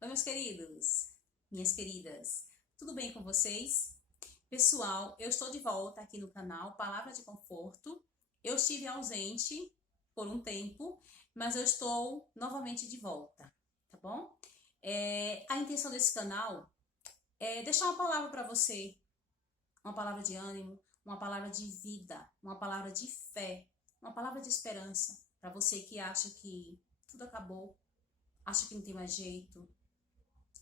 Oi, meus queridos, minhas queridas, tudo bem com vocês? Pessoal, eu estou de volta aqui no canal Palavra de Conforto. Eu estive ausente por um tempo, mas eu estou novamente de volta, tá bom? A intenção desse canal é deixar uma palavra para você, uma palavra de ânimo, uma palavra de vida, uma palavra de fé, uma palavra de esperança para você que acha que tudo acabou, acha que não tem mais jeito,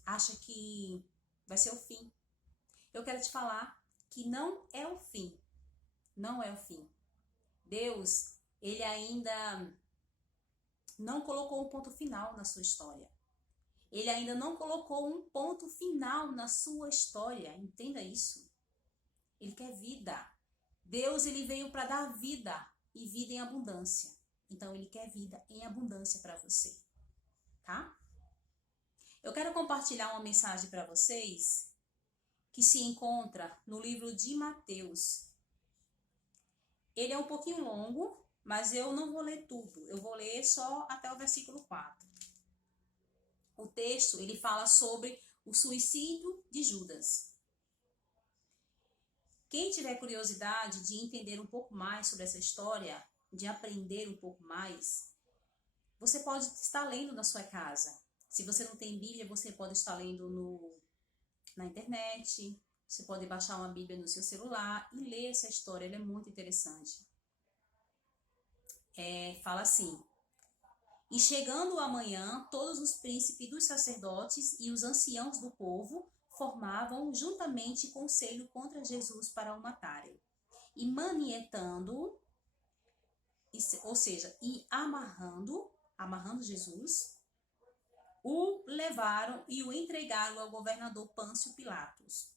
acha que vai ser o fim. Eu quero te falar que não é o fim, não é o fim. Deus, ele ainda não colocou um ponto final na sua história. Ele ainda não colocou um ponto final na sua história. Entenda isso. Ele quer vida. Deus, ele veio para dar vida e vida em abundância. Então, ele quer vida em abundância para você, tá? Eu quero compartilhar uma mensagem para vocês que se encontra no livro de Mateus. Ele é um pouquinho longo, mas eu não vou ler tudo. Eu vou ler só até o versículo 4. O texto, ele fala sobre o suicídio de Judas. Quem tiver curiosidade de entender um pouco mais sobre essa história, de aprender um pouco mais, você pode estar lendo na sua casa. Se você não tem Bíblia, você pode estar lendo na internet, você pode baixar uma Bíblia no seu celular e ler essa história, ela é muito interessante. Fala assim: E chegando a manhã, todos os príncipes dos sacerdotes e os anciãos do povo formavam juntamente conselho contra Jesus para o matarem. E manietando, ou seja, e amarrando Jesus, o levaram e o entregaram ao governador Pôncio Pilatos.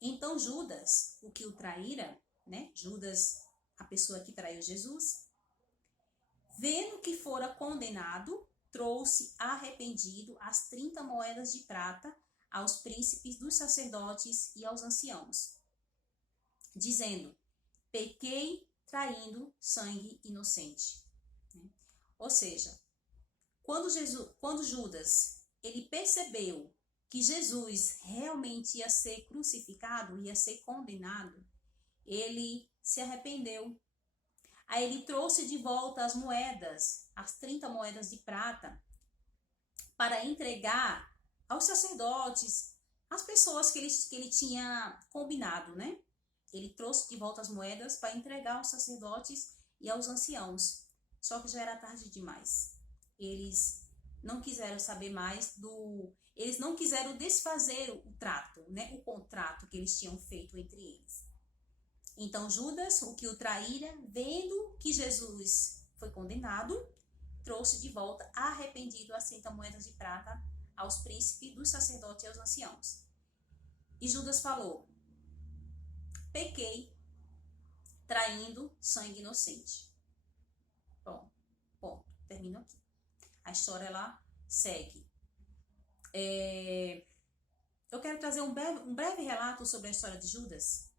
Então Judas, o que o traíra, né? Judas, a pessoa que traiu Jesus, vendo que fora condenado, trouxe arrependido as 30 moedas de prata aos príncipes dos sacerdotes e aos anciãos, dizendo: pequei traindo sangue inocente. Ou seja, quando Judas ele percebeu que Jesus realmente ia ser crucificado, ia ser condenado, ele se arrependeu. Aí ele trouxe de volta as moedas, as 30 moedas de prata, para entregar aos sacerdotes, às pessoas que ele tinha combinado, né? Ele trouxe de volta as moedas para entregar aos sacerdotes e aos anciãos. Só que já era tarde demais. Eles não quiseram saber mais Eles não quiseram desfazer o trato, né? O contrato que eles tinham feito entre eles. Então Judas, o que o traíra, vendo que Jesus foi condenado, trouxe de volta arrependido as 30 moedas de prata aos príncipes dos sacerdotes e aos anciãos. E Judas falou: pequei traindo sangue inocente. Bom, ponto. Termino aqui. A história ela segue. Eu quero trazer um breve relato sobre a história de Judas.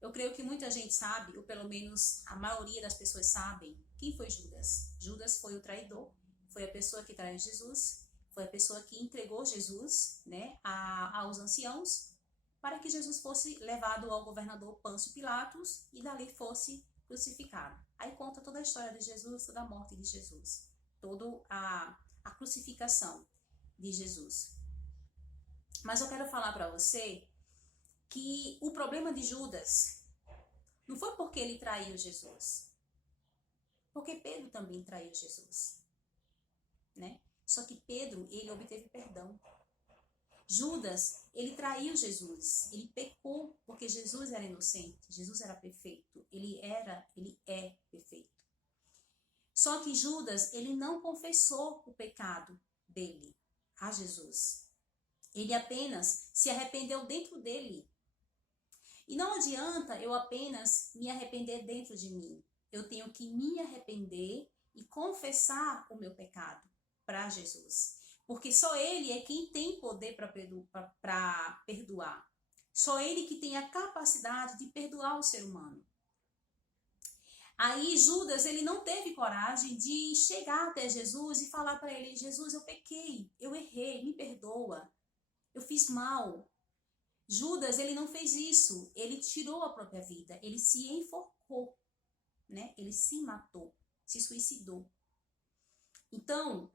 Eu creio que muita gente sabe, ou pelo menos a maioria das pessoas sabem, quem foi Judas. Judas foi o traidor, foi a pessoa que traiu Jesus, foi a pessoa que entregou Jesus, né, aos anciãos, para que Jesus fosse levado ao governador Pôncio Pilatos e dali fosse crucificado. Aí conta toda a história de Jesus, toda a morte de Jesus, toda a crucificação de Jesus. Mas eu quero falar para você que o problema de Judas não foi porque ele traiu Jesus, porque Pedro também traiu Jesus, né? Só que Pedro, ele obteve perdão. Judas, ele traiu Jesus, ele pecou porque Jesus era inocente, Jesus era perfeito, ele é perfeito. Só que Judas, ele não confessou o pecado dele a Jesus. Ele apenas se arrependeu dentro dele. E não adianta eu apenas me arrepender dentro de mim. Eu tenho que me arrepender e confessar o meu pecado para Jesus. Porque só Ele é quem tem poder para perdoar. Só Ele que tem a capacidade de perdoar o ser humano. Aí Judas, ele não teve coragem de chegar até Jesus e falar para ele: Jesus, eu pequei, eu errei, me perdoa, eu fiz mal. Judas, ele não fez isso, ele tirou a própria vida, ele se enforcou, né? Ele se matou, se suicidou. Então,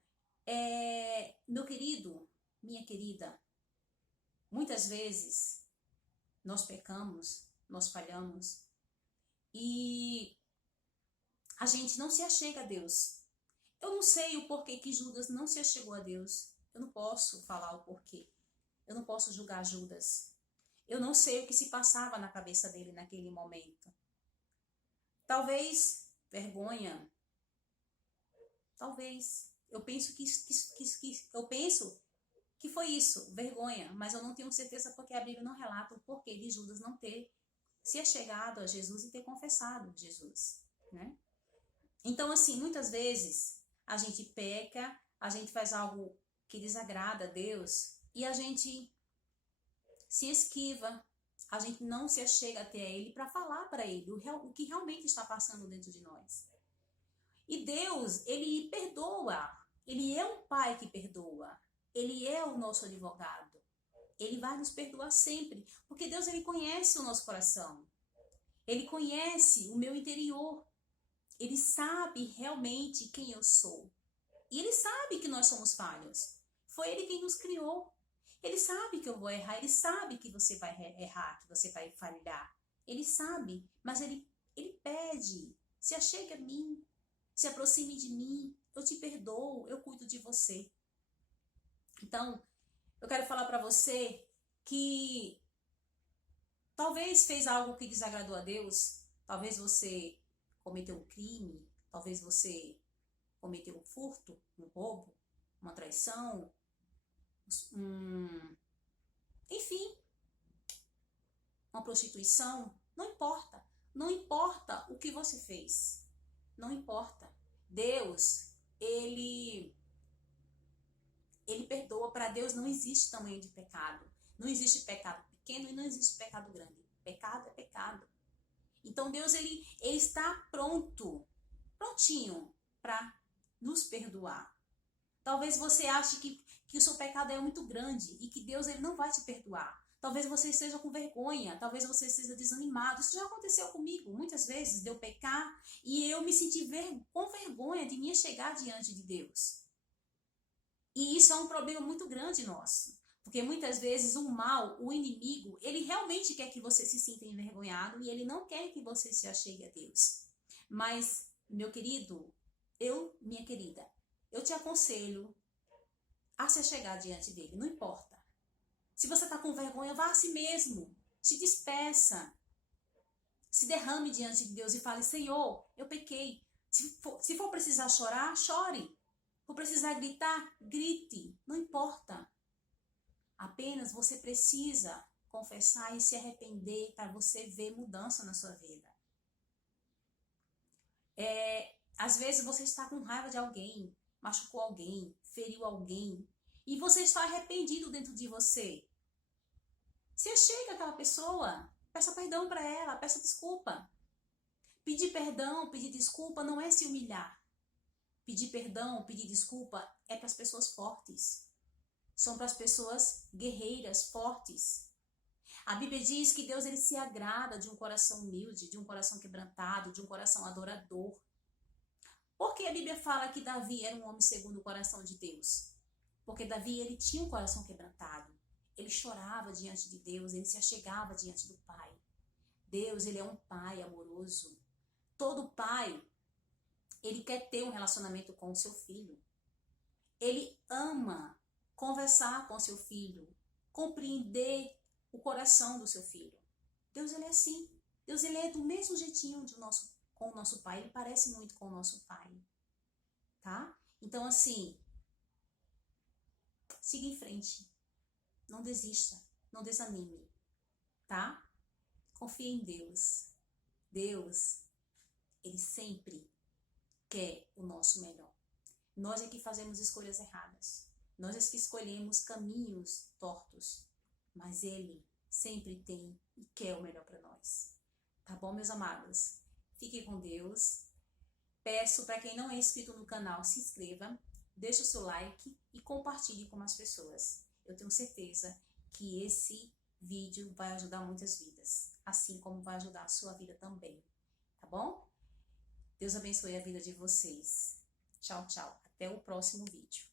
meu querido, minha querida, muitas vezes nós pecamos, nós falhamos e a gente não se achega a Deus. Eu não sei o porquê que Judas não se achegou a Deus. Eu não posso falar o porquê. Eu não posso julgar Judas. Eu não sei o que se passava na cabeça dele naquele momento. Talvez vergonha. Talvez. Eu penso que foi isso, vergonha. Mas eu não tenho certeza porque a Bíblia não relata o porquê de Judas não ter se achegado a Jesus e ter confessado Jesus, né? Então, assim, muitas vezes a gente peca, a gente faz algo que desagrada a Deus e a gente se esquiva, a gente não se achega até Ele para falar para Ele o que realmente está passando dentro de nós. E Deus, Ele perdoa, Ele é um Pai que perdoa, Ele é o nosso advogado, Ele vai nos perdoar sempre, porque Deus, Ele conhece o nosso coração, Ele conhece o meu interior, Ele sabe realmente quem eu sou. E Ele sabe que nós somos falhos. Foi Ele quem nos criou. Ele sabe que eu vou errar. Ele sabe que você vai errar, que você vai falhar. Ele sabe, mas Ele pede. Se achegue a mim. Se aproxime de mim. Eu te perdoo. Eu cuido de você. Então, eu quero falar para você que talvez fez algo que desagradou a Deus. Talvez você cometeu um crime, talvez você cometeu um furto, um roubo, uma traição, enfim, uma prostituição, não importa. Não importa o que você fez. Não importa. Deus, Ele perdoa. Para Deus não existe tamanho de pecado. Não existe pecado pequeno e não existe pecado grande. Pecado é pecado. Então Deus, ele está prontinho para nos perdoar. Talvez você ache que o seu pecado é muito grande e que Deus, ele não vai te perdoar. Talvez você esteja com vergonha, talvez você esteja desanimado. Isso já aconteceu comigo muitas vezes, de eu pecar e eu me senti com vergonha de me chegar diante de Deus. E isso é um problema muito grande nosso. Porque muitas vezes o mal, o inimigo, ele realmente quer que você se sinta envergonhado e ele não quer que você se achegue a Deus. Mas, meu querido, minha querida, eu te aconselho a se achegar diante dele, não importa. Se você está com vergonha, vá a si mesmo, se despeça, se derrame diante de Deus e fale: Senhor, eu pequei. Se for precisar chorar, chore. Se for precisar gritar, grite, não importa. Apenas você precisa confessar e se arrepender para você ver mudança na sua vida. Às vezes você está com raiva de alguém, machucou alguém, feriu alguém, e você está arrependido dentro de você. Se achegue àquela pessoa, peça perdão para ela, peça desculpa. Pedir perdão, pedir desculpa não é se humilhar. Pedir perdão, pedir desculpa é para as pessoas fortes. São para as pessoas guerreiras, fortes. A Bíblia diz que Deus, ele se agrada de um coração humilde, de um coração quebrantado, de um coração adorador. Por que a Bíblia fala que Davi era um homem segundo o coração de Deus? Porque Davi, ele tinha um coração quebrantado. Ele chorava diante de Deus, ele se achegava diante do Pai. Deus, ele é um Pai amoroso. Todo pai, ele quer ter um relacionamento com o seu filho. Ele ama conversar com seu filho, compreender o coração do seu filho. Deus, ele é assim. Deus, ele é do mesmo jeitinho com o nosso pai. Ele parece muito com o nosso pai. Tá? Então, assim, siga em frente. Não desista. Não desanime. Tá? Confie em Deus. Deus, ele sempre quer o nosso melhor. Nós é que fazemos escolhas erradas. Nós é que escolhemos caminhos tortos. Mas Ele sempre tem e quer o melhor para nós. Tá bom, meus amados? Fique com Deus. Peço para quem não é inscrito no canal, se inscreva, deixe o seu like e compartilhe com as pessoas. Eu tenho certeza que esse vídeo vai ajudar muitas vidas, assim como vai ajudar a sua vida também, tá bom? Deus abençoe a vida de vocês. Tchau, tchau. Até o próximo vídeo.